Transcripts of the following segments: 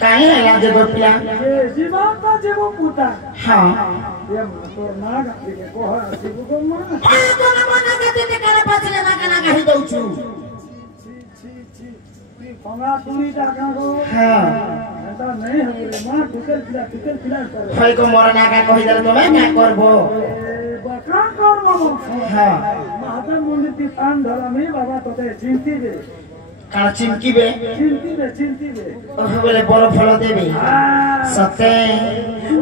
काहे आया जब पिला जीवन का जीव पुता हां ये तोर ना गाती के कोहा जीव को मां ए तोना मना गाती ते करे पाछले ना काना कहि दउ छु फंगा तुनी जागा को हां ऐसा नहीं है रे मां टुकल खिला कर फई को मोर ना का कहि दले तमे का करबो बका करबो हां महादेव मंदिर ती तान धरमी बाबा तोते चिंती दे काना चिमकीबे चिंती दे ओह बोले बड़ फल देबे सते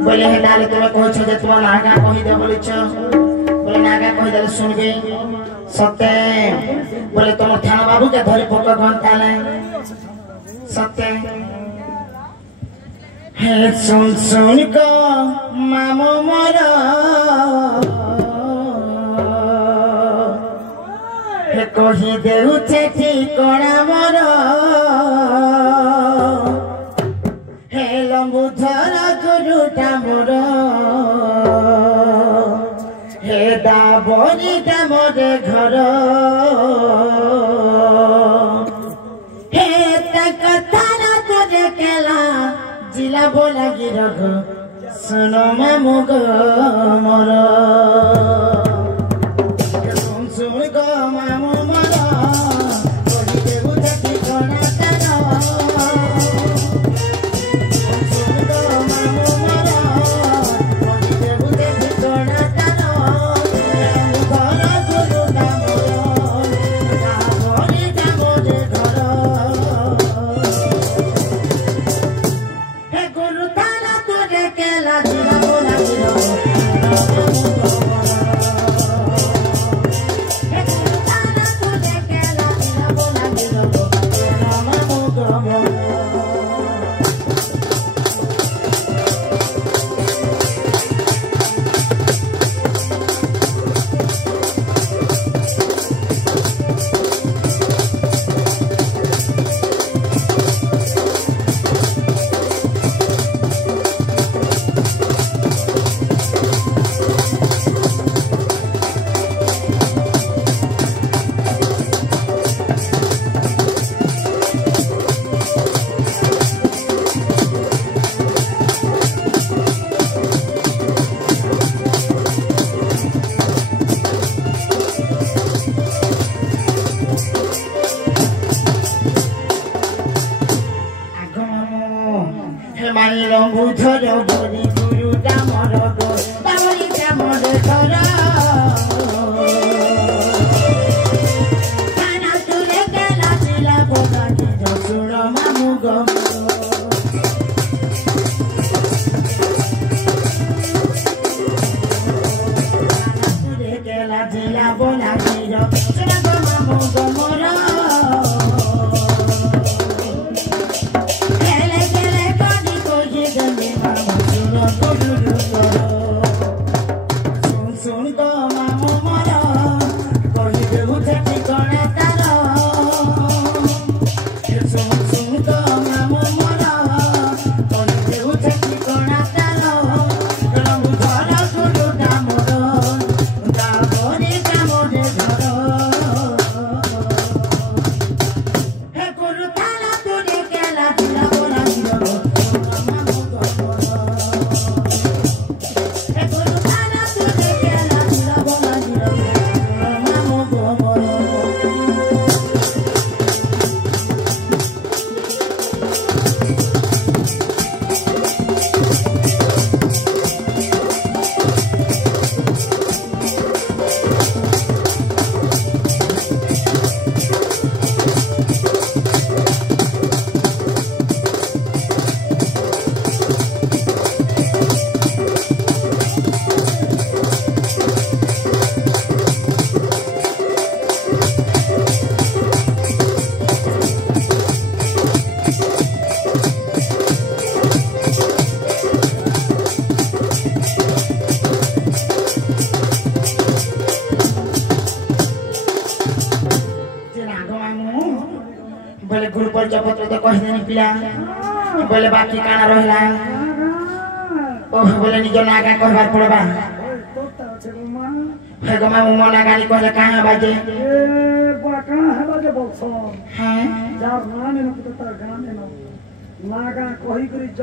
बोले हे डाले तमे कहै छ जे तुम नागा कहि दे बोले छ बोले नागा कहि दले सुनबे सते बोले तुम थाना बाबू के धरि फोटो घंटा ले सते हे सुन सुन को मामो मोरा हे कहि देउ छेठी कोणा मोरा हे लंबू धरा गुरुटा मोरा हे दाबरीटा मोरे घर हे तकथाना तुझे केला जिला बोला गिरग सुनो मामू गो मोरा सुन सुन गो मामू मोरा कहि देबु छेठी कोणा तारा सुन गो मामू मोरा कहि देबु छेठी कोणा तारा घर गुरु नाम दाबरी दामरे घर हे गुरु थाना तुझे केला जिला बोला बोले गुरु परिचय पत्र तो कहि देनी पिला बोले बाकी काना रहला ओह बोले निज नागा कहबार पड़बा हे गमा मना गाली कहले कहां बाजे एटा कहाँ है जे बोलछन हां जार नाने न पुता गाने न नागा कहि करी ज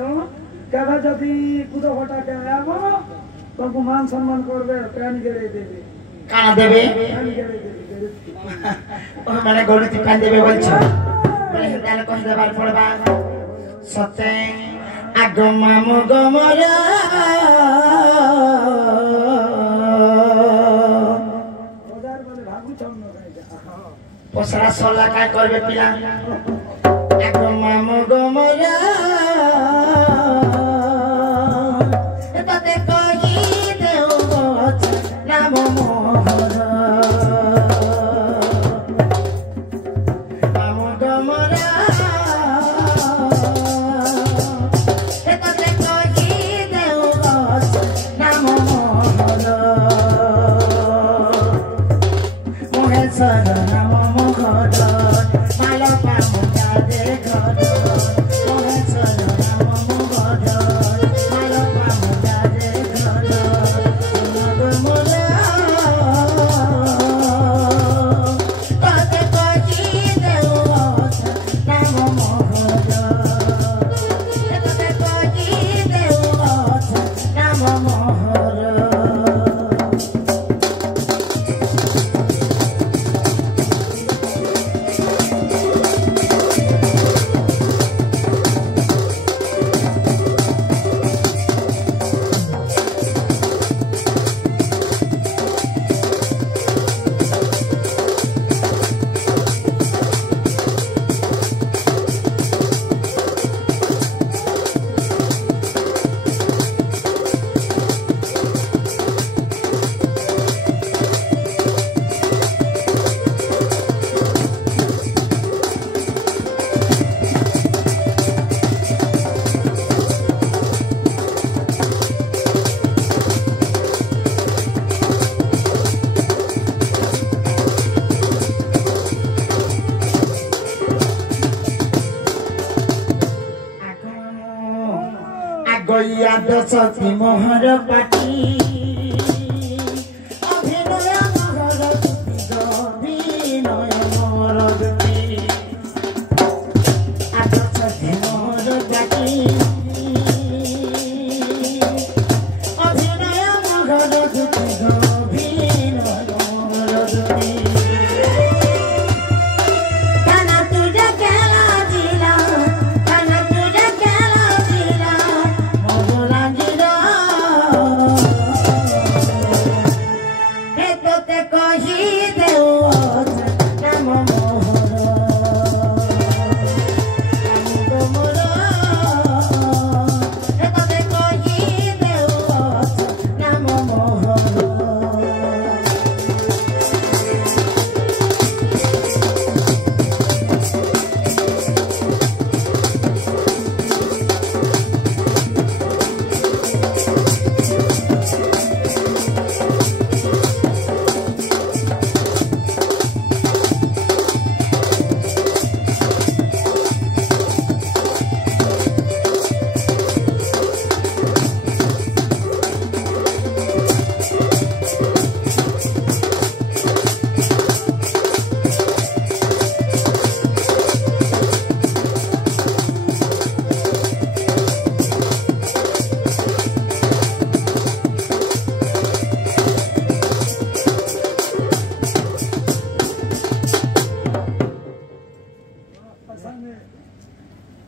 केबे जदी कुदो हटा के आबो तो मान सम्मान करबे प्राण गेरे देबे काना देबे प्राण गेरे देबे ओ माने गलती कान देबे बोलछ बोले हेताले कहि देबार पड़बा सते आगमा मगमरा हजार बोले भागु छम न पसरा सोला काय करबे पिला आगमा मगमरा तते कहि देउ नाम मोहर गैया दशती मोहर पाटी अभिनय मोहर अभिनय मोहर दशती मोहर पाटी अभिनय मोहर अभिनय मोहर काना तुझे केला दिला काना तुझे केला दिला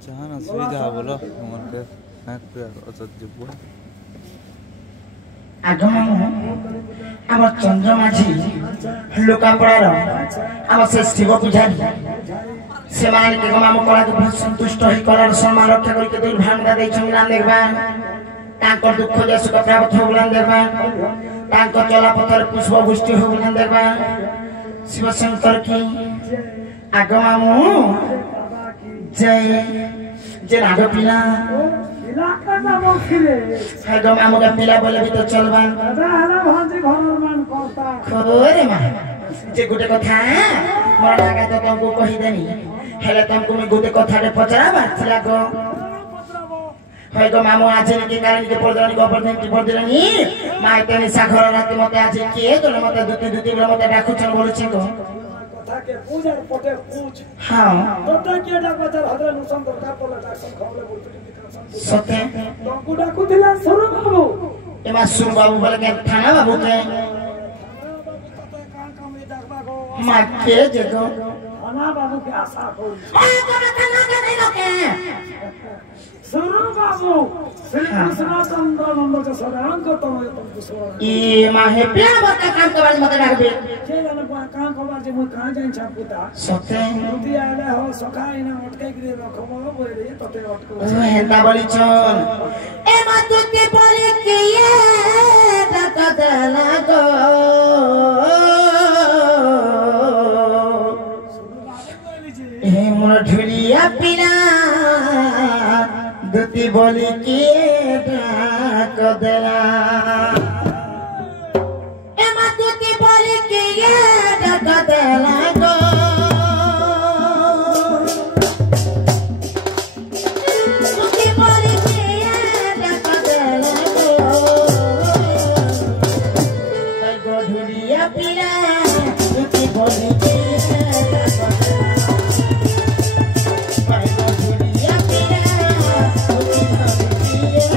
चाहना सुविधा बोलो हमर के नाक पे अचत जब आगम आम चंद्रमाझी लोकापड़ार आम से शिव पूजारी से मान के आम कला के बहुत संतुष्ट होई कलार सम्मान रक्षा करके दुर्भाग्य दै छमिलान देखबा तांकर दुख जे सुख प्राप्त होगलान देखबा तांकर चला पथर पुष्प वृष्टि होगलान देखबा शिव शंकर की आगमामु जय जय नाग पिला इलाका ना मोखिले आगम आमुगा पिला बोले भी तो चलबा दादा भांजी भगवान कोता खोरे मा जे गुटे कथा मोर लागा तो तुमको कहि देनी हेले तुमको मैं गुटे कथा रे पचरा बाथिला को होय गो मामो आज के कारण के परदनी को परदनी की परदनी माय तेनी साखर राती मते आज के तोले मते दुती दुती बोले मते डाकु छन बोलु छी को कथा ডাকে পূজার পটে পূজ हाँ তোতে কি ডাক বাজার হদরে নুসন দরকার পড়লে ডাকসন খাওলে বলতে কি কাসন सत्य তঙ্কু ডাকু দিলা সরু বাবু एमा सुन बाबू बोले के थाना बाबू के তাতে কান কামে ডাকবা গো मां के जगो থানা বাবু কে আশা করি ए तोरा थाना के नहीं लोके সরু বাবু শ্রী কৃষ্ণ চন্দ্র নন্দ কে সদান কো তুমি তুমি সরু ई माहे प्यार बता काम के बारे में मत डाकबे যে জানো কান খবর যে মুই কান যাই ছাপুতা सत्य যদি আলে হো সখাই না অটকাই গিয়ে রখব বলে ততে অটকো ओ हेंदा बोली चल एमा तुते बोले के ये डाक देला गो ए मोर ढुलिया पिना दुती बोली के डाक देला एमा तुते बोली के ये डाक देला गो तुती बोली के ये डाक देला गो भाई गो ढुलिया पिना दुती बोली के डाक देला भाई गो ढुलिया पिना दुती बोली के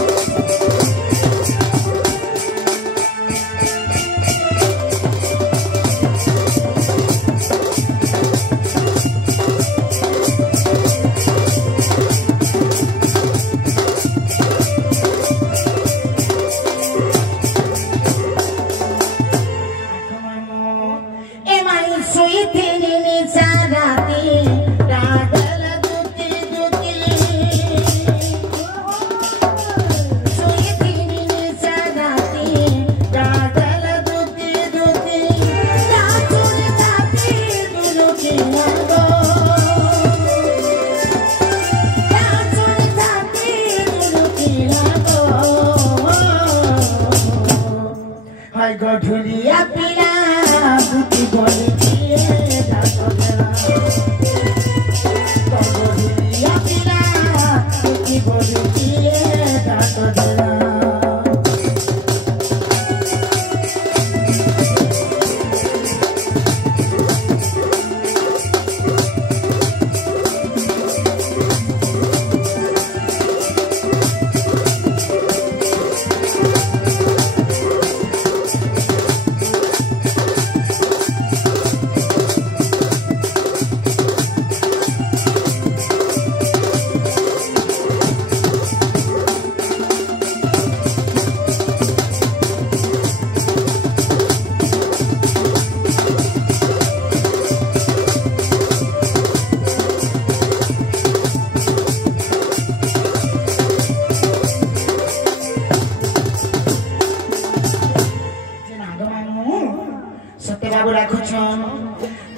डाक देला ढुलिया पिला बुती बोली किए डाक देला ढुलिया पिला बुती बोली किए डाक देला सत्यबाबू राखुछन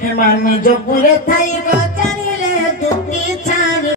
हेमान निज पुरे थाई गचारिले दुती छानी